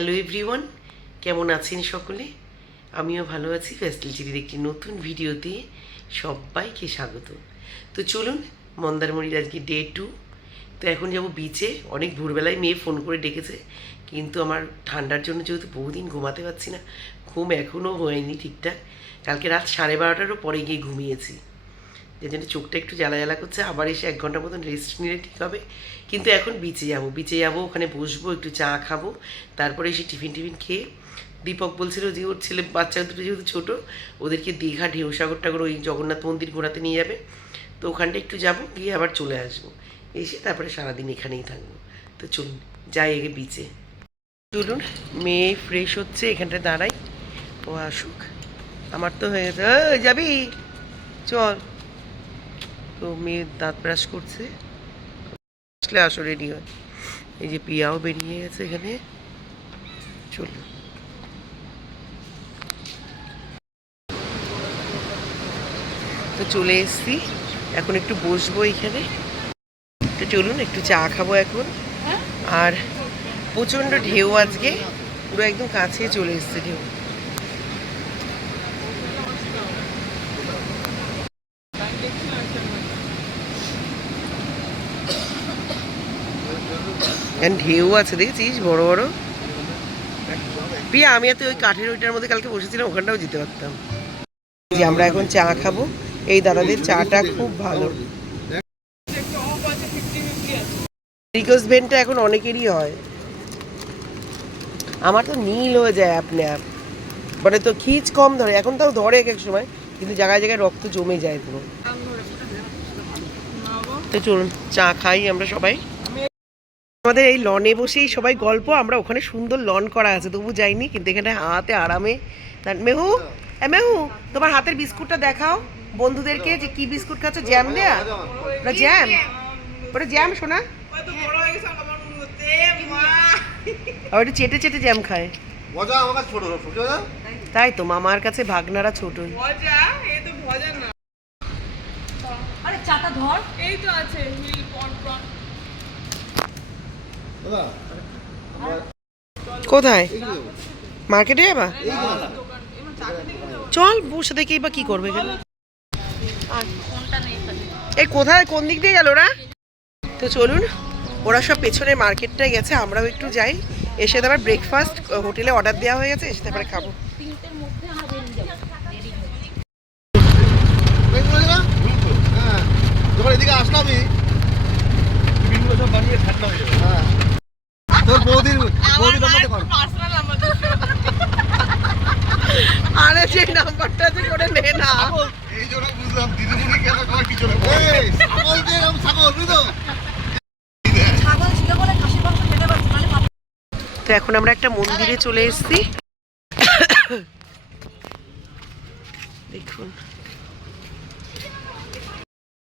Hello everyone, কেমন আছেন সকলে? আমিও ভালো আছি। ফ্যাসিলিটির একটি নতুন ভিডিওতে সবাইকে স্বাগত। তো চলুন, মন্দারমণির আজকে ডে 2। তো এখন যাব বিচে। অনেক ভোরবেলায় মেয়ে ফোন করে ডেকেছে, কিন্তু আমার ঠান্ডার জন্য যেহেতু বহুদিন ঘুমাতে পারছি না, ঘুম এখনও হয়নি ঠিকঠাক। কালকে রাত 12:30টারও পরে গিয়ে ঘুমিয়েছি, যে জন্য চোখটা একটু জ্বালা জ্বালা করছে। আবার এসে 1 ঘন্টার মতন রেস্ট নিলে ঠিক হবে। কিন্তু এখন বিচে যাবো, ওখানে বসবো, একটু চা খাবো, তারপরে এসে টিফিন খেয়ে। দীপক বলছিল যে ওর ছেলে বাচ্চা দুটো যেহেতু ছোটো, ওদেরকে দীঘা ঢেউসাগর টাগর ওই জগন্নাথ মন্দির ঘোরাতে নিয়ে যাবে। তো ওখানটা একটু যাবো, গিয়ে আবার চলে আসবো, এসে তারপরে সারাদিন এখানেই থাকবো। তো চলুন যাই আগে বিচে। চলুন, মেয়ে ফ্রেশ হচ্ছে, এখানটায় দাঁড়াই, ও আসুক। আমার তো হয়ে গেছে। যাবি? চল। তো মেয়ে দাঁত ব্রাশ করছে, আসলে আসো রেডি হয়। এই যে পিয়াও বেরিয়ে গেছে এখানে। চলুন, তো চলে এসছি, এখন একটু বসবো এখানে। তো চলুন একটু চা খাবো এখন। আর প্রচণ্ড ঢেউ আজকে, পুরো একদম কাছে চলে এসছে ঢেউ। ঢেউ আছে দেখেছিস, বড় বড়। প্রিয়া, আমি এত ওই কাঠের ওইটার মধ্যে কালকে বসেছিলাম, ওখানটাও যেতে পারতাম। যে আমরা এখন চা খাবো, এই দাদাদের চাটা খুব ভালো। রিকোয়েস্টমেন্টটা এখন অনেকেরই হয়, আমার তো নীল হয়ে যায় আপনি আপ, মানে তো খিচ কম ধরে, এখন তাও ধরে এক এক সময়, কিন্তু জায়গায় জায়গায় রক্ত জমে যায় পুরো। তো চলুন চা খাই আমরা সবাই। আমাদের এই লনে বসেই সবাই গল্প, আমরা ওখানে সুন্দর লন করা আছে তবু যাইনি, কিন্তু এখানে হাতে আরামে। মেহু, মেহু, তোমার হাতের বিস্কুটটা দেখাও বন্ধুদেরকে, যে কি বিস্কুট খাচ্ছ। জ্যাম দেয়া? ওটা জ্যাম, ওটা জ্যাম শোনা। ওটা চেটে চেটে জ্যাম খায়। তাই তো, মামার কাছে ভাগনারা ছোটই। কোথায়? মার্কেটে যাবা? চল, বসে দেখি বা কি করবে এখানে। এই কোথায়, কোন দিক দিয়ে গেল ওরা? তো চলুন, ওরা সব পেছনে মার্কেটটায় গেছে, আমরাও একটু যাই। এসে তারপর ব্রেকফাস্ট হোটেলে অর্ডার দেওয়া হয়ে গেছে, এসে তারপরে খাবো। এদিকে আসলাম তোর বৌদির আরে যে নাম্বারটা আছে করে নে না। এই জন্য বুঝলাম দিদিমণি কেন কয় কি চলে ছাগল দিয়ে ছাগল বুঝলো। তো এখন আমরা একটা মন্দিরে চলে এসেছি, দেখুন।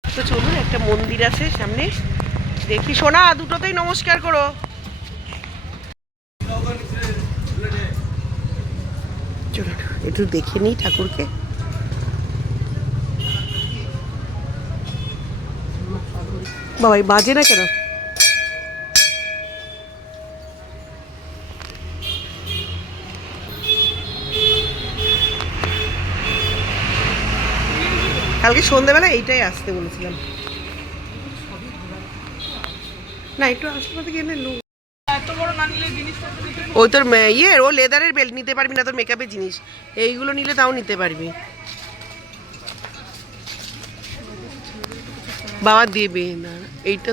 তো চলুন, একটা মন্দির আছে সামনে, দেখি। সোনা, দুটোতেই নমস্কার করো। চলুন একটু দেখে নিই ঠাকুরকে। বাবাই বাজে না কেন? কালকে সন্ধ্যেবেলা এইটাই আসতে বলেছিলাম না, একটু আশেপাশে গেলে লোক। ওই তোর ইয়ে, ও লেদারের বেল্ট নিতে পারবি না, তোর মেকআপের জিনিস এইগুলো নিলে তাও নিতে পারবি। বাবা দেবে না, এইটা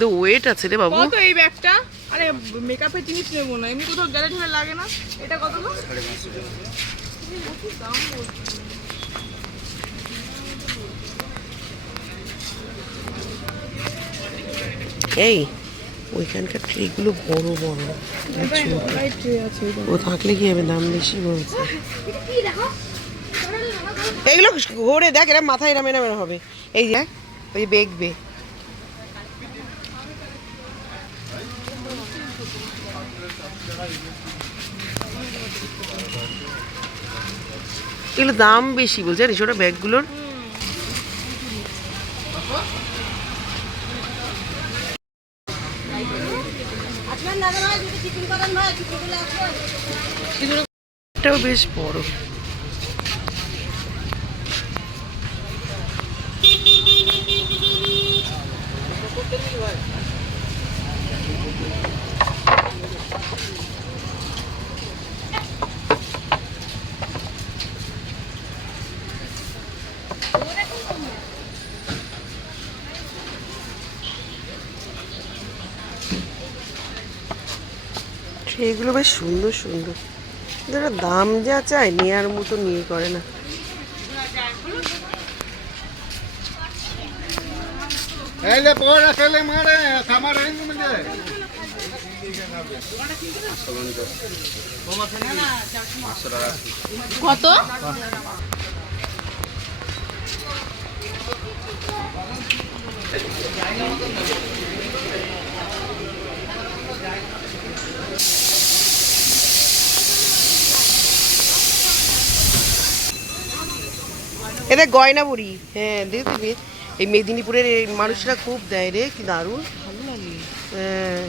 তো ওয়েট আছে রে বাবু। কত এই ব্যাগটা? আরে মেকআপের জিনিস নেব না, এমনি কোথাও গেলে ঠেলে লাগে না। এটা কত গো? 550। এই ওইখানকার ট্রেগুলো বড় বড়, ও থাকলে কি হবে, দাম বেশি বলছে। এইগুলো ঘুরে দেখ, এরা মাথায় এরাম এরাম হবে। এই যে ওই যে দেখবে, এগুলো দাম বেশি বলছে, জানিস ওটা ব্যাগগুলোর। বেশ বড়। সেইগুলো বেশ সুন্দর সুন্দর, যারা দাম যা চায় নেয়ার মতো নিয়ে করে না। এলে পড়া খেলে মারে খামার এই মধ্যে কত? এটা গয়না বুড়ি, হ্যাঁ দেখবি এই মেদিনীপুরের এই মানুষরা খুব দেয় রে, কি দারুণ ভালো লাগে। হ্যাঁ,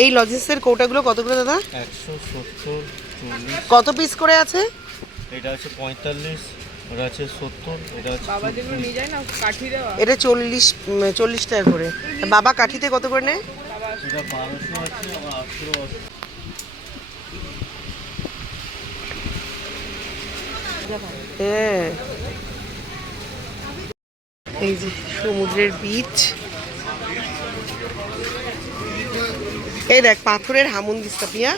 এই লজেন্সের কৌটাগুলো কত করে দাদা? 170, 40, কত পিস করে আছে? এটা হচ্ছে 45, এটা হচ্ছে 70, এটা হচ্ছে বাবা যেগুলো নিয়ে যায় না কাঠি দেওয়া, এটা 40 টাকা করে। বাবা কাঠিতে কত করে নেয়? এটা 1200 আছে, আবার 800 আছে। হ্যাঁ, এই যে সমুদ্রের বীচ, এই দেখ পাথরের হামুন দিস্তা পিয়া,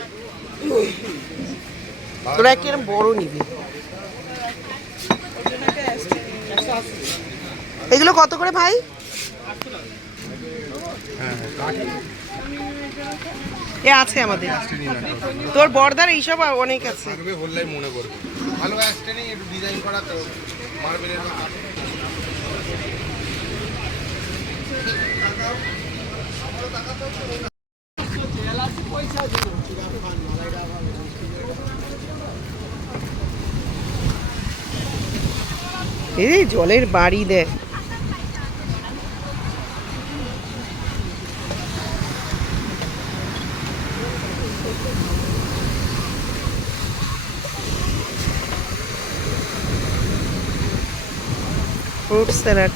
তোরা কি এরকম বড় নিবি? এগুলো কত করে ভাই? এ আছে আমাদের, তোর বর্দার এইসব অনেক আছে। বললেই মনে করবে ভালো আসছে নি, একটু ডিজাইন করা তো মার্বেলের মতো। এই জলের বাড়ি দেখ, ফ্রুট স্যালাড,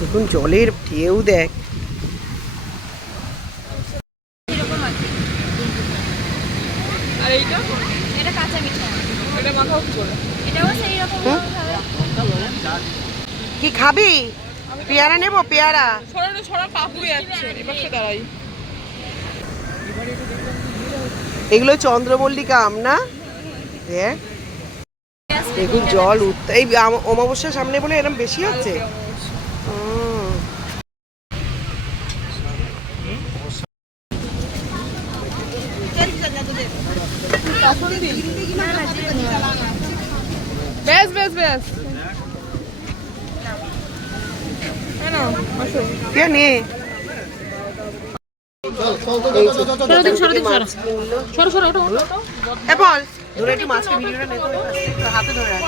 দেখুন জলের ঢেউ দেখ। আর এইটা এটা কাঁচা মিঠা, এটা মাখাও কি করে? এটাও সেই রকম কি খাবি? পেয়ারা নেবো, পেয়ারা। সরানো সরা পাপু যাচ্ছে, এবার সে দাঁড়াই। এগুলো চন্দ্রমল্লিকা আম না? দেখ দেখুন জল উঠতে, এই অমাবস্যার সামনে বলে এরকম বেশি হচ্ছে। হুম। বেশ বেশ বেশ, হ্যাঁ না আসো। কে নে এ বল ধরে একটু মাছকে ভিডিওটা নে তো, একটু হাতে ধরে রাখ।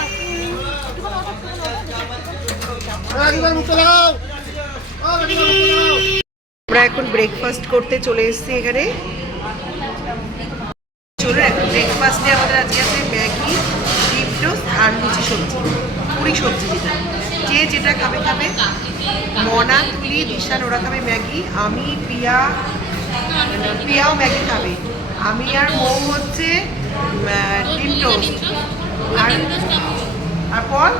আমরা এখন ব্রেকফাস্ট করতে চলে এসেছি এখানে। চলুন এখন ব্রেকফাস্টে আমাদের আজকে আছে ম্যাগি, ডিম টোস্ট আর লুচি সবজি, পুরি সবজি, যেটা যে যেটা খাবে খাবে। মনা, তুলি, দিশান ওরা খাবে ম্যাগি, আমি পিয়াও ম্যাগি খাবে, আমি আর মৌ হচ্ছে ডিম টোস্ট, আর পল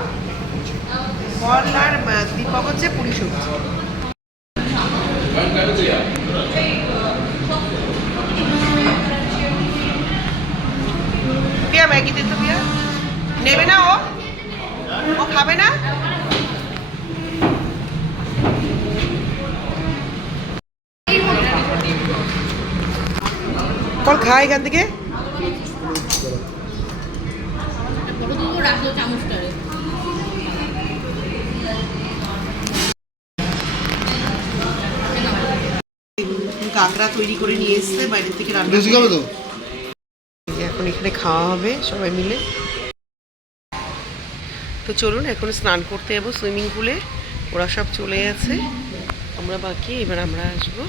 আর দীপক হচ্ছে পুরি সবজি। পিয়া ম্যাগি দিন তো, পিয়া নেবে না, ও খাবে না। বল খা এখান থেকে। কাঁকড়া তৈরি করে নিয়ে এসছে বাইরের থেকে রান্না বেশি খাবে তো? এখন এখানে খাওয়া হবে সবাই মিলে। তো চলুন এখন স্নান করতে যাবো সুইমিং পুলে, ওরা সব চলে গেছে, আমরা বাকি, এবার আমরা আসবো।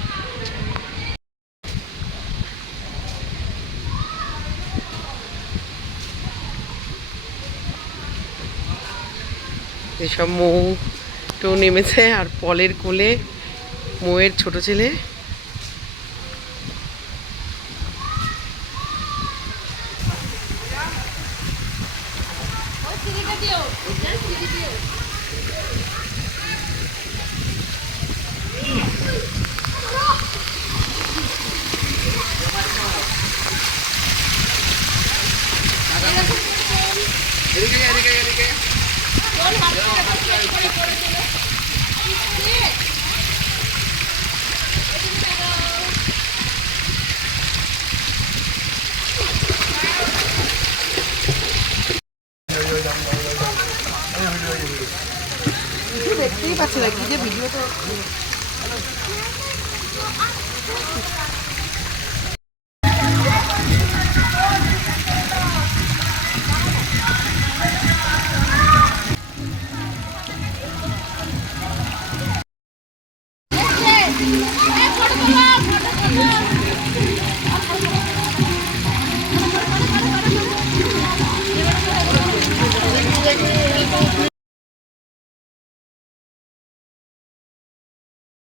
এসব মৌ তো নেমেছে আর পলের কোলে মৌয়ের ছোট ছেলে। দেখতেই পাচ্ছ না কি যে ভিডিও তো